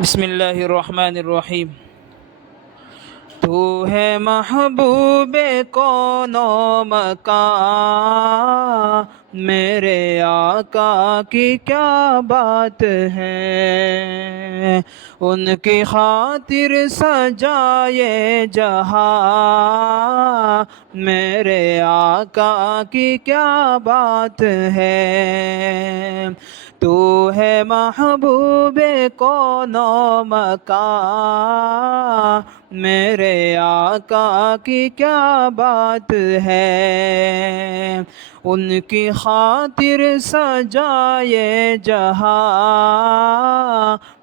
بسم اللہ الرحمن الرحیم۔ تو ہے محبوب کون و مکان، میرے آقا کی کیا بات ہے، ان کی خاطر سجائے جہاں، میرے آقا کی کیا بات ہے۔ تو ہے محبوب کون و مکان، میرے آقا کی کیا بات ہے، ان کی خاطر سجائے جہاں،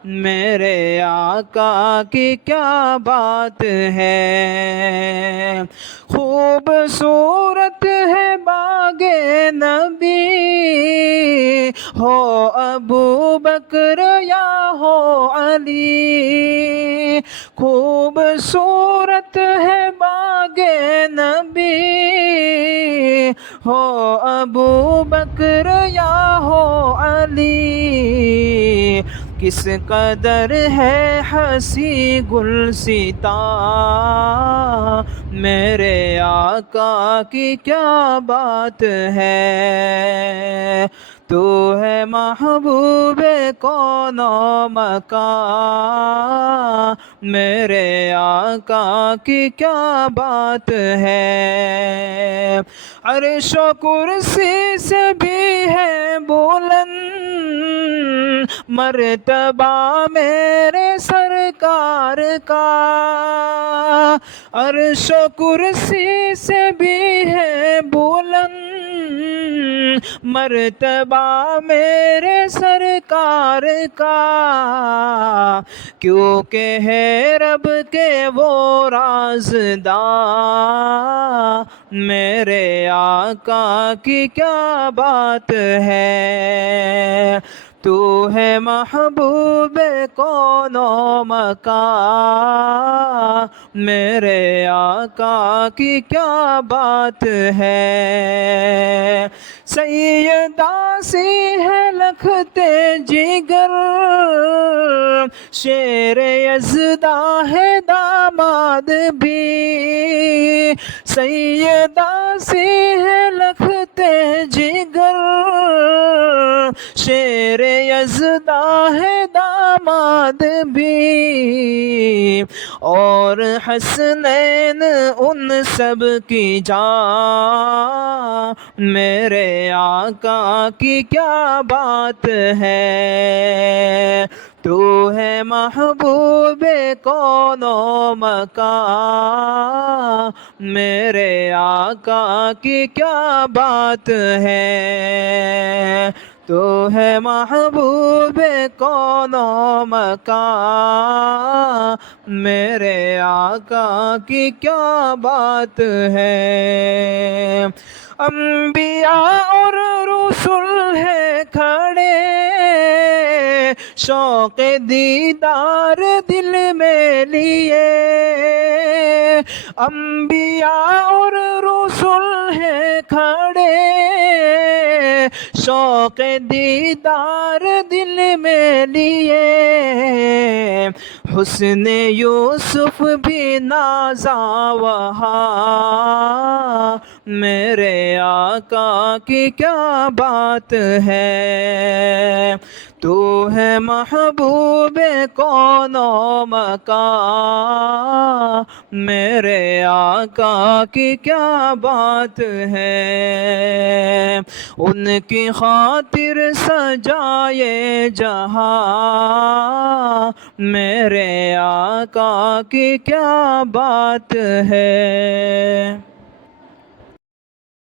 میرے آقا کی کیا بات ہے۔ خوبصورت ہے باغ نبی، ہو ابو بکر یا ہو علی، خوبصورت ہے باغ نبی، ہو ابو بکر یا ہو علی، کس قدر ہے حسی گلستاں، میرے آقا کی کیا بات ہے۔ تو ہے محبوب کون و مکان، میرے آقا کی کیا بات ہے۔ عرش و کرسی سے بھی ہے بلند مرتبہ میرے سرکار کا، عرش و کرسی سے بھی ہے بلند مرتبہ میرے سرکار کا، کیونکہ ہے رب کے وہ رازداں، میرے آقا کی کیا بات ہے۔ تو ہے محبوب کون و مکان، میرے آقا کی کیا بات ہے۔ سیدہ سی ہے لکھتے جگر، شیر یزدہ ہے داماد بھی، سیدہ سی ہے لکھتے جگر، شیر یزدہ ہے داماد بھی، اور حسنین ان سب کی جان، میرے آقا کی کیا بات ہے۔ تو ہے محبوب کون و مکان، میرے آقا کی کیا بات ہے۔ تو ہے محبوب کون و مکان، میرے آقا کی کیا بات ہے۔ انبیاء اور رسول ہے کھڑے، شوق دیدار دل میں لیے، انبیاء اور رسول ہے کھڑے، شوق دیدار دل میں لیے، حسن یوسف بھی نازا وہاں، میرے آقا کی کیا بات ہے۔ تو ہے محبوب کون و مکان، میرے آقا کی کیا بات ہے، ان کی خاطر سجائے جہاں، میرے آقا کی کیا بات ہے۔